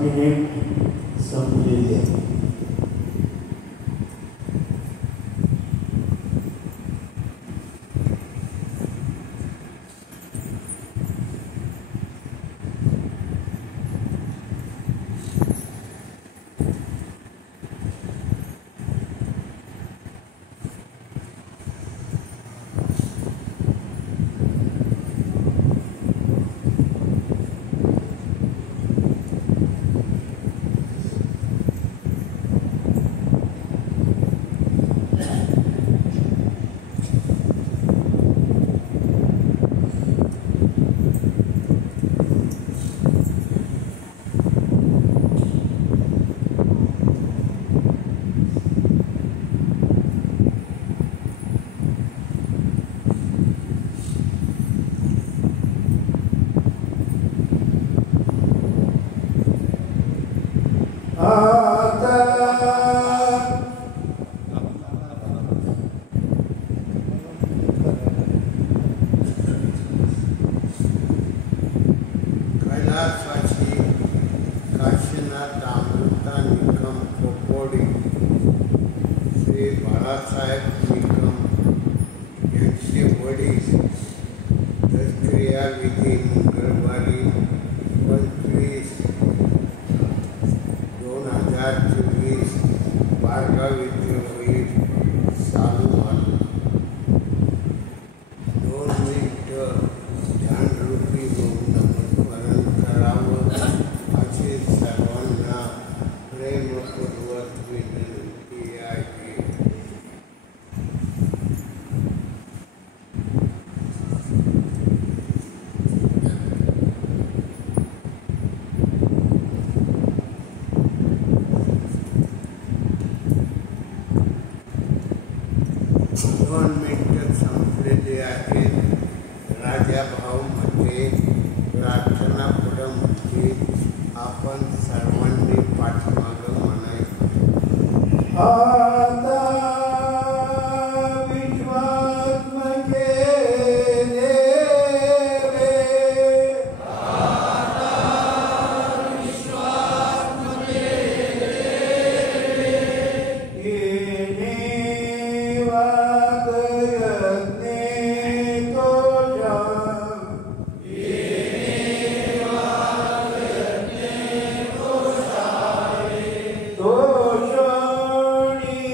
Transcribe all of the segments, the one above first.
Minute संपलेली आहे. Doshoni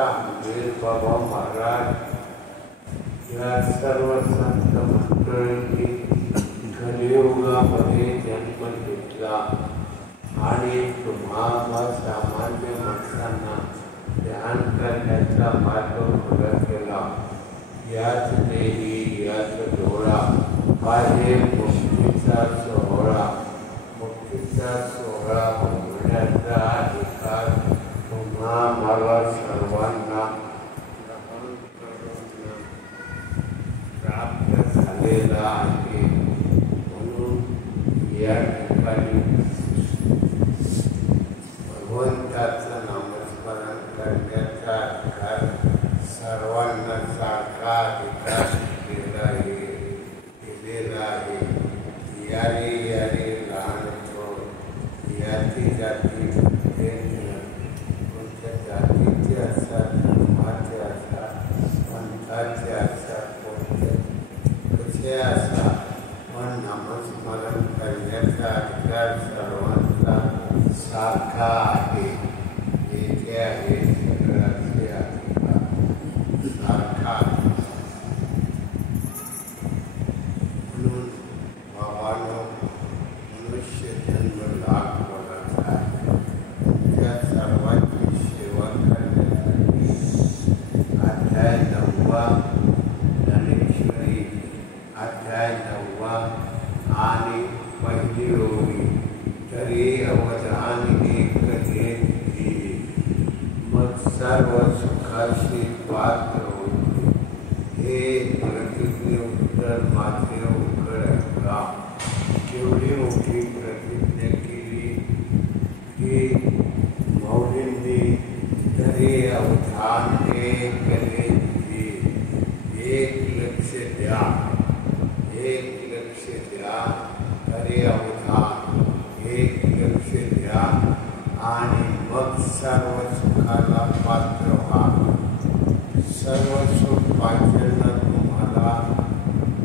Ramdev Baba Maharaj या सर्व संत मंडळींनी कलियुगामध्ये जन्म घेतला आणि तुम्हाला सामान्य माणसांना ध्यान करण्याचा मार्ग खुला केला. याच देही याच डोळा आहे मुक्तीचा सोहळा. मुक्तीचा सोहळा भोगण्याचा अधिकार तुम्हा मला सर्वांना प्राप्त झालेला आहे. म्हणून या ठिकाणी भगवंताचं नामस्मरण करण्याचा अधिकार सर्वांना सारखा अधिकार दिलेला आहे. यारे यारे लहान थोर याची जाती कोणत्या जातीचे असतात, धर्माचे असतात, पंथाचे असतात, कोणते कसे असतात, पण नामस्मरण करण्याचा अधिकार सर्वांचा सारखा आहे. येथे आहे सगळ्याचे अधिकार सारखा. म्हणून बाबांनो मनुष्य जन्म लाख वर्षाचा आहे. त्या सर्वांची सेवा करण्यासाठी अध्याय 9 ज्ञानेश्वरी अध्याय 9 आणि पहिली ओळी. तरी अवधान एक घेतली मग सर्व सुखाशी पात्र होते. हे प्रतिज्ञे उत्तर माझे उघडला. केवढी मोठी प्रतिज्ञा केली की मौलींनी. तरी अवधान एक घेतली. एक लक्ष द्या, एक लक्ष द्या. तरी अवधान एक लक्ष द्या आणि मग सर्व सुखाला पात्र व्हा. सर्व सुख पाहिजे ना तुम्हाला.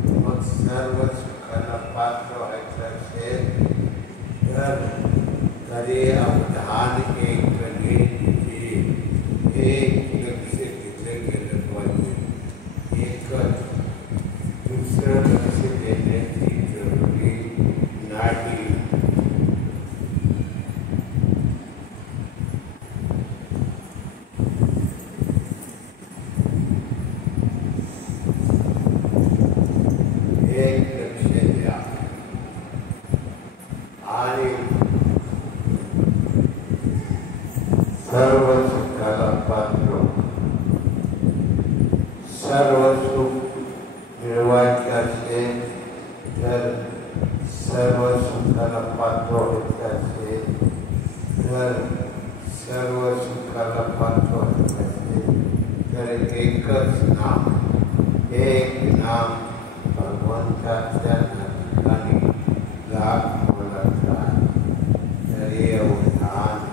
मग सर्व सुखाला पात्र व्हायचं असेल तर तरी अवधान एक घेतली. एक लक्ष दिलं गेलं पाहिजे. एकच दुसरं लक्ष देण्याची जरुरी नाही. एक लक्ष द्या आणि सर्व सुखाला पात्र. सर्व सुख मिळवायचे असेल तर सर्व सुखाला पात्र व्हायचे असेल तर सर्व सुखाला पात्र व्हायचे असेल तर एकच नाम, एक नाम भगवंताच्या ठिकाणी लाख बोलायचा. तरी अवधान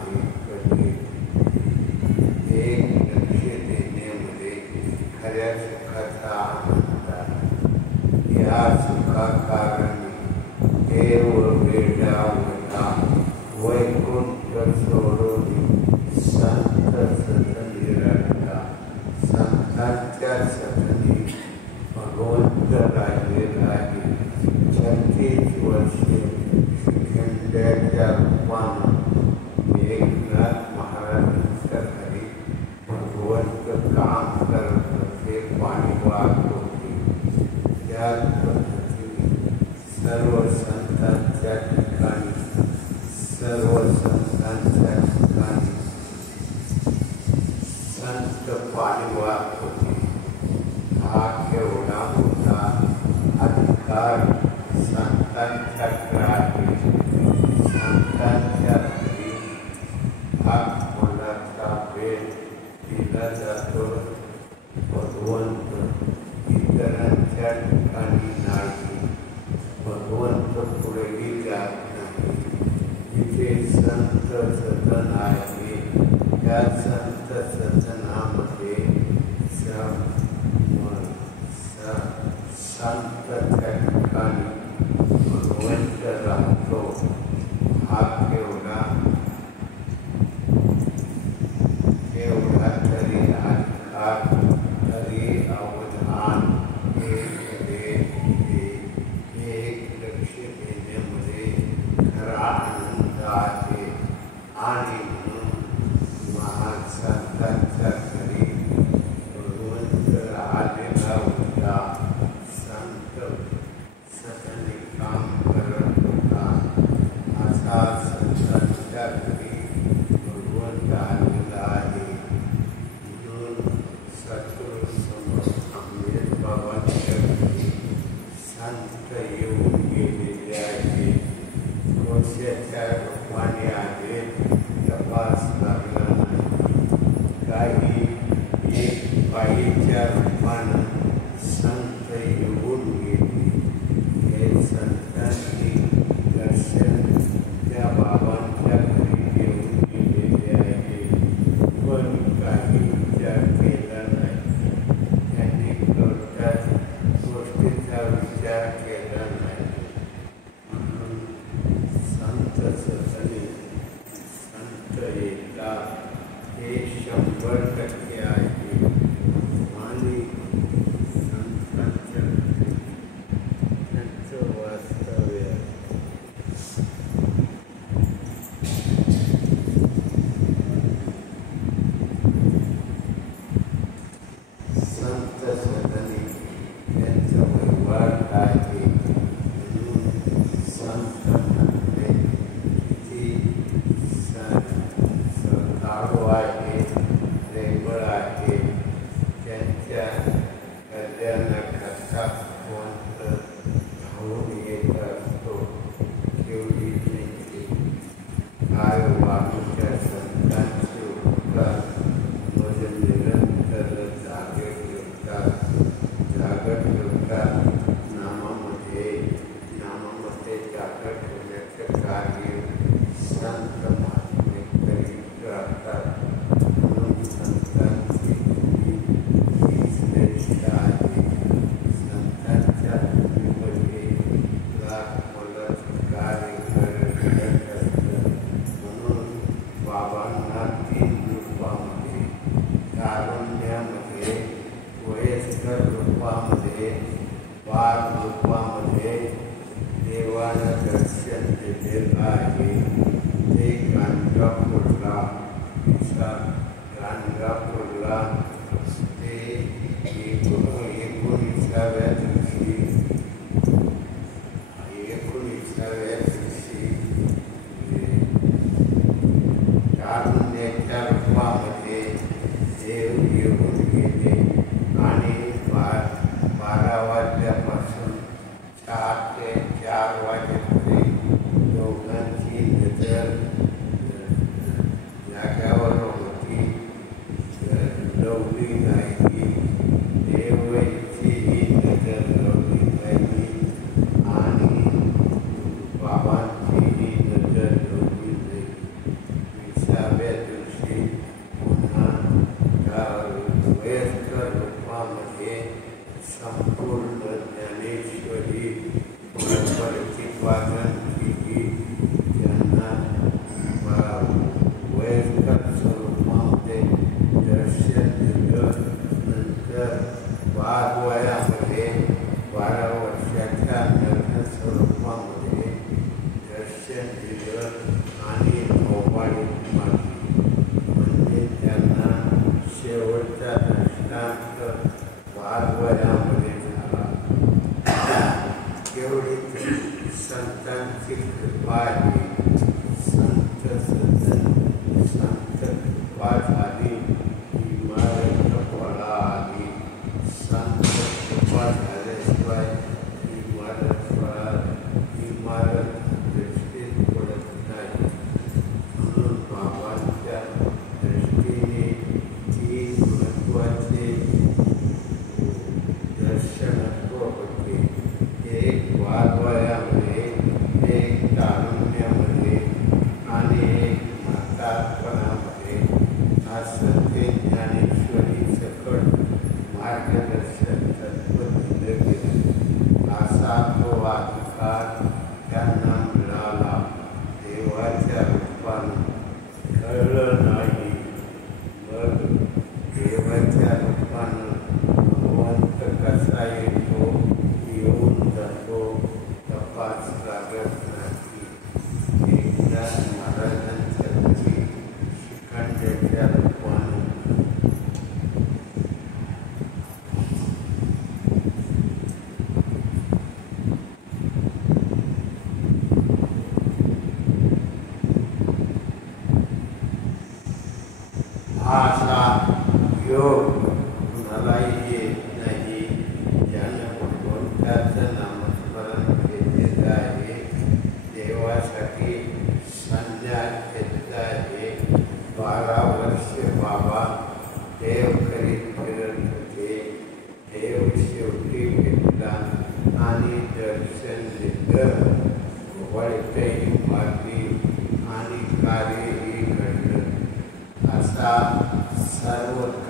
एक लक्ष देण्यामध्ये खऱ्या सुखाचा आनंद आहे. या सुखाकारणी देव वेडावला वैकुंठ सोडून संत सदनी रडला. संतांच्या सदनी भगवंत राहिलेला आहे. 36 वर्षे शिखंड्याच्या रूपानं एकनाथ महाराजांच्या घरी भगवंत काम करत होते, पाणी वाहत होते. त्याच पद्धतीने सर्व संतांच्या ठिकाणी सर्व संतांच्या ठिकाणी संत पाणी वाहत होते. हा केवढा मोठा अधिकार संतांच्या आहे. संतांच्या घरी हात मोलाचा वेळ दिला जातो. भगवंत इतरांच्या ठिकाणी नाही. भगवंत पुढेही जात नाही. इथे संत सदन आहे. त्या संत सदनामध्ये संतांच्या ठिकाणी भगवंत राहतो. हा केवढा तरी काही एक बाईच्या रूपानं संत येऊन गेले. हे संतांनी दर्शन त्या बाबांच्या घरी घेऊन गेलेले आहे, पण काही विचार केला नाही. त्यांनी कोणत्याच गोष्टीचा विचार केला नाही. म्हणून संत सतनी संत येतात हे 100% आहे. आणि संतांच्या त्यांचं वास्तव्य संत सदनी त्यांचं वैवाहिक आहे. म्हणून संत म्हणजे किती श्रद्धाळू आहे, प्रेमळ आहे. त्यांच्या कल्याणाकरता कोण धावून येत असतो. केवढी त्यांची काय वागूच्या संतांचे उपकार म्हणजे निरंतर जागे ठेवतात. नामामध्ये जागा ठेवण्याचे कार्य संत महात्मे करीत राहतात. म्हणून संतांची ही श्रेष्ठ आहे. संतांच्या भूमीमध्ये लाख-मोलाचं कार्य घडत असतं. म्हणून बाबांना 3 रूपामध्ये, कारुण्यामध्ये, वयस्कर रूपामध्ये, बाल रूपामध्ये देवानं दर्शन दिलेलं आहे. ते गाणगापूरला ते 19व्या दिवशी कारुण्याच्या रूपामध्ये देव येऊन गेले आणि 12 वाजल्यापासून 4 ते 4 वाजेपर्यंत दोघांची नजर जाग्यावर होती, लवली नाही. देवाचीही नजर लवली नाही आणि बाबांचीही नजर लवली नाही. 20व्या दिवशी पुन्हा वयस्कर रूपामध्ये संपूर्ण ज्ञानेश्वरी प्रतिपादन केली. त्यांना वयस्कर स्वरूपामध्ये दर्शन दिलं. नंतर 12 वयामध्ये 12 वर्षाच्या नग्न स्वरूपामध्ये दर्शन दिलं आणि भोपाळी मारली. म्हणजे त्यांना शेवटचा दृष्टांत 12 वयामध्ये झाला. एवढी संतांची कृपा आहे. संत कृपा झाली, इमारत फळा आली. संत कृपा झाल्याशिवाय इमारत दृष्टीत पडत नाही. म्हणून बाबांच्या दृष्टीने 3 महत्त्वाचे दर्शनत्व होते. एक 12 वयामध्ये, एक तारुण्यामध्ये आणि एक म्हातारपणामध्ये. असं ते ज्ञानेश्वरी सकट मार्गदर्शन तत्व दिलं गेलं. असा तो अधिकार त्यांना मिळाला. देवाच्या रूपानं कळलं नाही. मग देवाच्या रूपानं भगवंत कसा येतो, येऊन जातो, तपास लागत नाही. एकदा महाराजांच्या शिखंड्याच्या रूपानं असा योग कुणालाही येत नाही. ज्यानं भगवंताचं नामस्मरण केलेलं आहे, देवासाठी संन्यास घेतला आहे. 12 वर्षे बाबा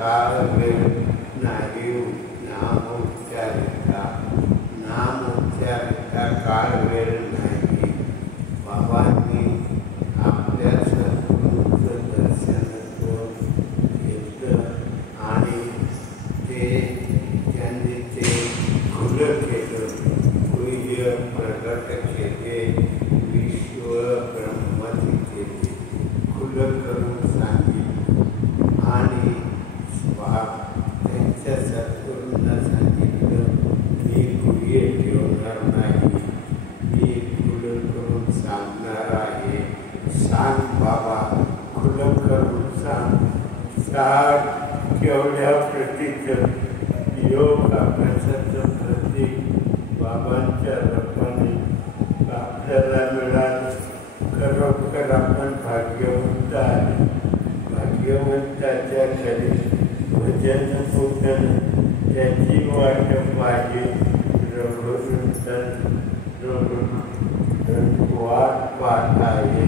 काळ वेळ नाही नामोच्चारिता नामोच्चारिता काळ वेळ नाही. बाबांनी आपल्या सद्गुरूंचं दर्शन घेतलं आणि त्यांनी ते खुलं केलं, गुह्य प्रगट केले, विश्व ब्रह्मती केले, खुलं करून सांगितलं आणि त्यांच्या सद्गुरूंना सांगितलं, मी गुह्य ठेवणार नाही, मी खुलं करून सांगणार आहे. सांग बाबा, खुलं करून सांग. केवढ्या प्रतीचं योग अभ्यासाचं प्रतीक बाबांच्या रूपाने आपल्याला मिळालं. खरोखर आपण भाग्यवंत आहे. भाग्यवंताच्या घरी भजन पूजन त्याची वाट पाहिजे, वाट पाहत आहे.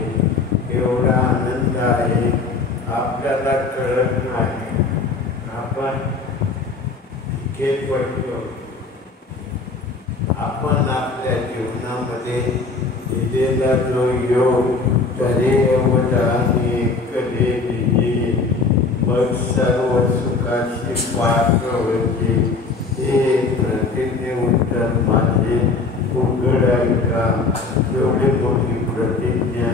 एवढा आनंद आहे आपल्याला कळत नाही. आपण इथे पडतो. आपण आपल्या जीवनामध्ये दिलेला जो योग तरेवदानी कले दिले, मग सर्व सुखाची पात्र होते. हे प्रतिज्ञे उत्तर माझे उघड आहे का? एवढी मोठी प्रतिज्ञा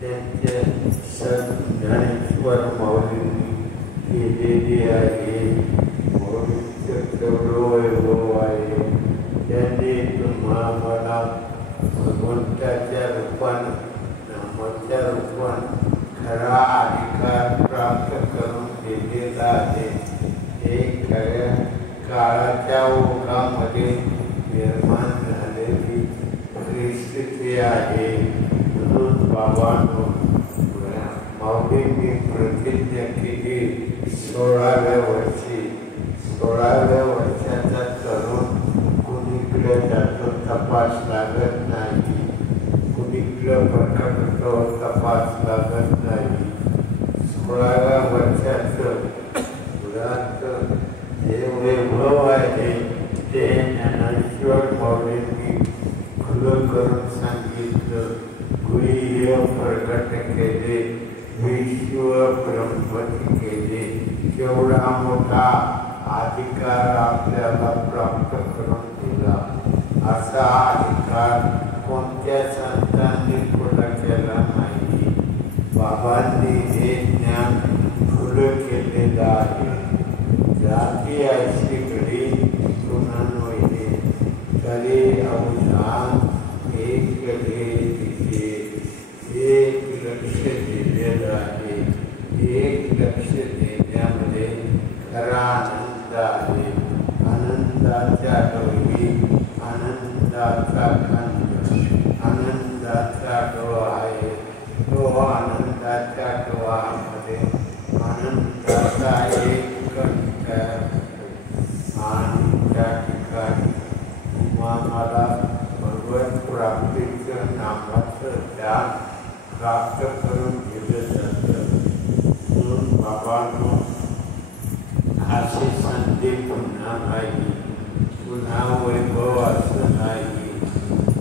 त्यांच्या ज्ञानेश्वर माऊलींनी केलेली आहे. माऊलींचं केवढं वैभव आहे. त्यांनी तुम्हाला भगवंताच्या रूपानं नामाच्या रूपानं खरा अधिकार प्राप्त करून दिलेला आहे. हे खऱ्या काळाच्या ओघामध्ये निर्माण झालेली परिस्थिती आहे. म्हणून बाबांनो, माऊलींनी प्रतिज्ञा केली. 16व्या वर्षाचा तरुण कुणीकडे जातो तपास लागत नाही, कुणीकडे प्रकटतो तपास लागत नाही. 16व्या वर्षाचं मुलाचं जे वैभव आहे ते ज्ञानेश्वर माऊलींनी खुलं करून सांगितलं, गुह्य प्रकट केले, विश्व ब्रह्मती केले. केवढा मोठा अधिकार आपल्याला प्राप्त करून दिला. असा अधिकार कोणत्या संतांनी खुला केला नाही. बाबांनी हे ज्ञान खुलं केलेलं आहे. जाती अशी घडी पुन्हा नव्हे, तरी अवसान एक दिशे एक लक्ष दिलेलं आहे. एक लक्ष देण्यामध्ये खरा आनंद आहे. आनंदाच्या डोही आनंदाचा खंड, आनंदाचा डोह आहे. तो आनंदाच्या डोहामध्ये आनंदाचा एक कंठ आणि त्या ठिकाणी मला भगवत प्राप्तीचं नामाचं ज्ञान प्राप्त करून दिलं जातं. म्हणून बाबांनो, अशी संधी पुन्हा नाही, पुन्हा वैभव असं नाही.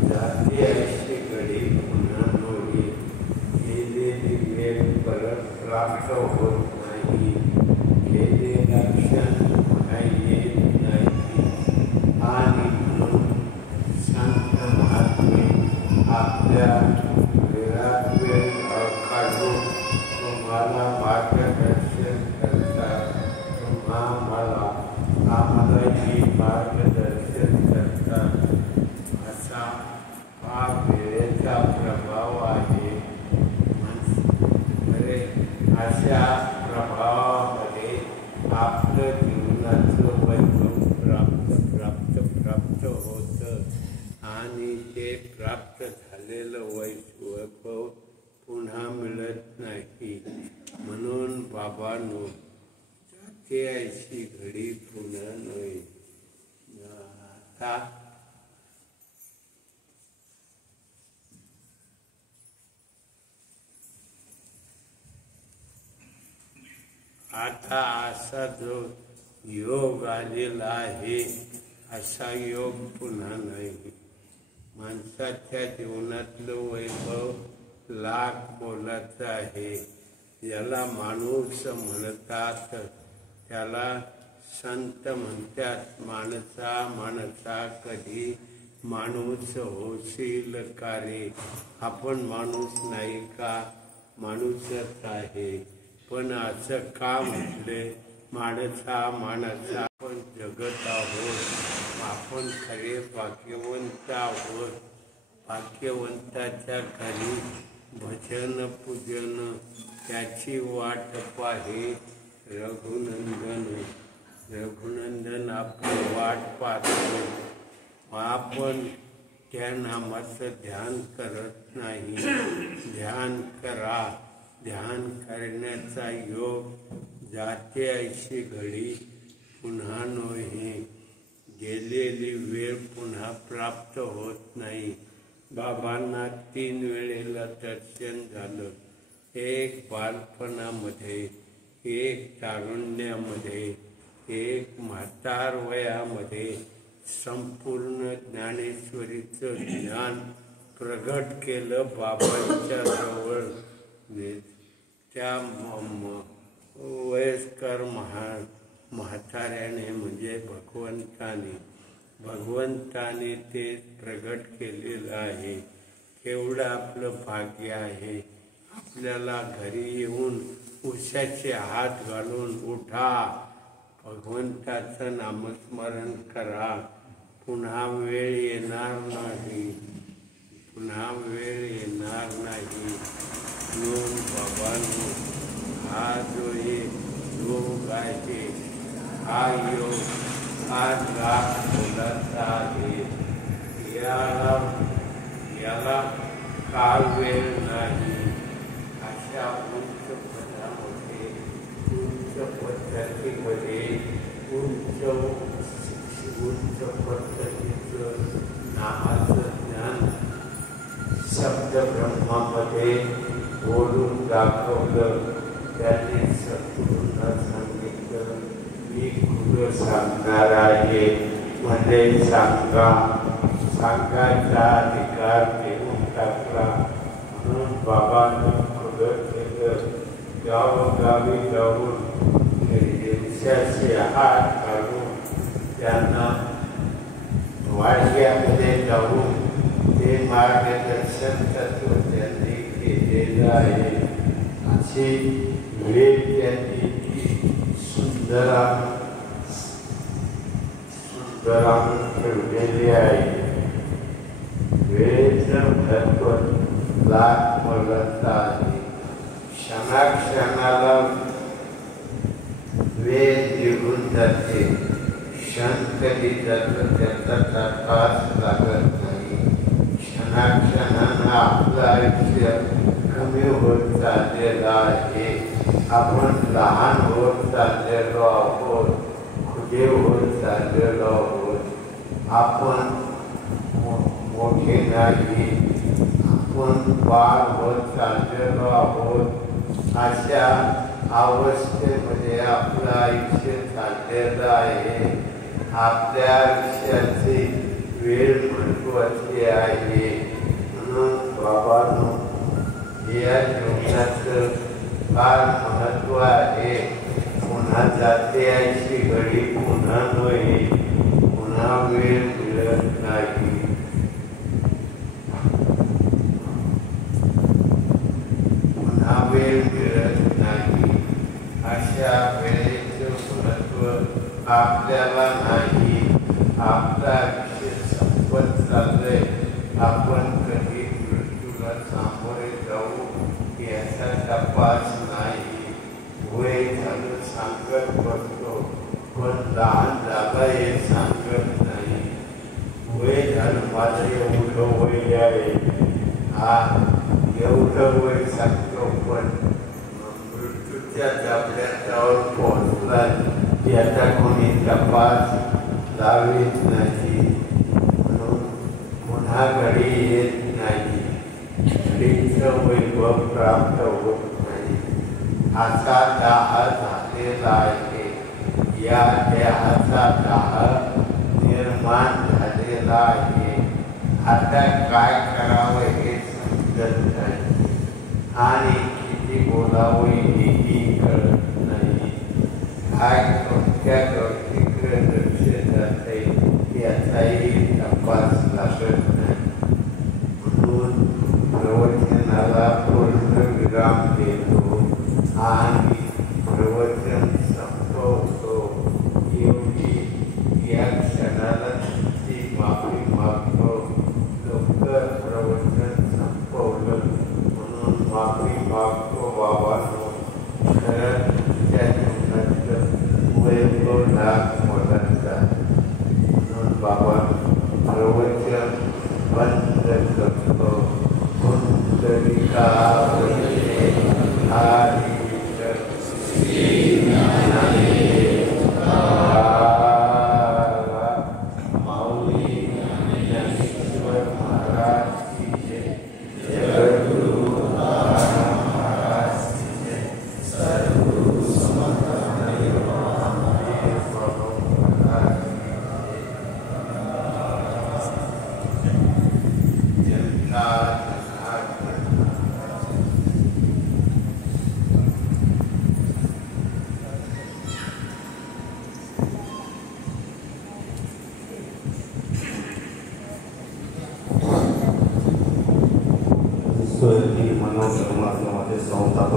जाती अशी घडी पुन्हा नव्हे, केलेली वेळ परत प्राप्त होत नाही, केलेला क्षण पुन्हा येत नाही. आणि म्हणून संत महात्मे आपल्या वेळात वेळ काढून तुम्हाला मार्गदर्शन करतात. आम्हालाही मार्गदर्शन करतात. असा हा वेळेचा प्रभाव आहे. अशा प्रभावामध्ये आपलं जीवनाचं वैभव प्राप्त होतं आणि ते प्राप्त झालेलं वैभव पुन्हा मिळत नाही. म्हणून बाबांनो, जाते अशी घडी पुन्हा नव्हे. आता आता असा जो योग आलेला आहे असा योग पुन्हा नाही. माणसाच्या जीवनातलं वैभव लाख मोलाचं आहे. ज्याला माणूस म्हणतात त्याला संत म्हणतात, माणसा कधी माणूस होशील का रे. आपण माणूस नाही का? माणूसच आहे. पण असं का म्हटले माणसा आपण जगत आहोत. आपण खरे भाग्यवंत आहोत. भाग्यवंताच्या घरी भजन पूजन त्याची वाट पाहे. रघुनंदन आपण वाट पाहतो. आपण त्या नामाचं ध्यान करत नाही. ध्यान करा. ध्यान करण्याचा योग जाते ऐशी घडी पुन्हा नोही. गेलेली वेळ पुन्हा प्राप्त होत नाही. बाबांना 3 वेळेला दर्शन झालं. एक बालपणामध्ये, एक तारुण्यामध्ये, एक म्हातार वयामध्ये. संपूर्ण ज्ञानेश्वरीचं ज्ञान प्रगट केलं बाबांच्या जवळ. त्या वयस्कर म्हाताऱ्याने म्हणजे भगवंताने ते प्रगट केलेलं आहे. केवढं आपलं भाग्य आहे. आपल्याला घरी येऊन उशाचे हात घालून उठा, भगवंताचं नामस्मरण करा. पुन्हा वेळ येणार नाही. म्हणून बाबांनो, हा जो योग आहे हा योग हा लाख मोलाचा आहे. याला काल वेळ नाही. अशा उच्च पदामध्ये, उच्च पद्धतीमध्ये, उच्च पद्धतीचं नामाचं ज्ञान शब्द ब्रह्मामध्ये बोलून दाखवलं. त्याने सद्गुरूंना सांगितलं, मी खुलं सांगणार आहे. म्हणजे सांगायचा अधिकार देऊन टाकला. म्हणून बाबांनी खुलं केलं. गावोगावी जाऊन दिवसाचे हात काढून त्यांना वाड्यामध्ये जाऊन ते मार्गदर्शन तत्व त्यांनी केलेलं आहे. अशी वेळ त्यांनी सुंदरानं ठेवलेली आहे. वेळेचं तत्व लाख मोलाचं आहे. क्षणाक्षणाला वेळ निघून जाते. क्षण कधी जातं त्याचा तपास लागत नाही. क्षणाक्षणानं आपलं आयुष्य कमी होत चाललेलं आहे. आपण लहान होत चाललेलो आहोत. खुले होत चाललेलो आहोत. आपण मोठे नाही. आपण बाळ होत चाललेलो आहोत. अशा अवस्थेमध्ये आपलं आयुष्य चाललेलं आहे. आपल्या आयुष्याची वेळ महत्वाची आहे. म्हणून बाबांनो, या जीवनाचं फार महत्व आहे. पुन्हा जाते ऐशी घडी पुन्हा नाही. पुन्हा वेळ मिळत नाही. पुन्हा वेळ मिळत नाही. अशा वेळेचं महत्व आपल्याला नाही. आपला आयुष्य संपत चाललंय. आपण कधी मृत्यूला सामोरे जाऊ याचा तपास नाही. वय झालं सांगत बसतो, पण लहान झाला हे सांगत नाही. वय झालं माझं एवढं वय आहे, हा एवढं वय सांगतो, पण मृत्यूच्या जाबड्यावर पोहोचला याचा कोणी तपास लावीत नाही. म्हणून पुन्हा घडी येत नाही. घडीचं वैभव प्राप्त होत नाही. असा दाह झालेला आहे. या देहाचा दाह निर्माण झालेला आहे. आता काय करावं हे समजत नाही आणि किती बोलावं हेही कळत नाही. काय कोणत्या गोष्टीकडे लक्ष जाते याचाही तपास लागत नाही. म्हणून प्रवचनाला पूर्ण विराम देतो आणि प्रवचन संपवतो. एवढी या क्षणाला ती माफी मागतो. लवकर प्रवचन संपवलं म्हणून माफी मागतो बाबांनो. खरं त्या जीवनाचं वैभव लाभ मोलाचा. म्हणून बाबा प्रवचन बंद करतो. पुंडलिका वंदे हरी माऊली ज्ञानेश्वर महाराज की जय. जगद्गुरु महाराज की जय. सद्गुरु समर्थ स्वयं मनोधर्मामध्ये संस्था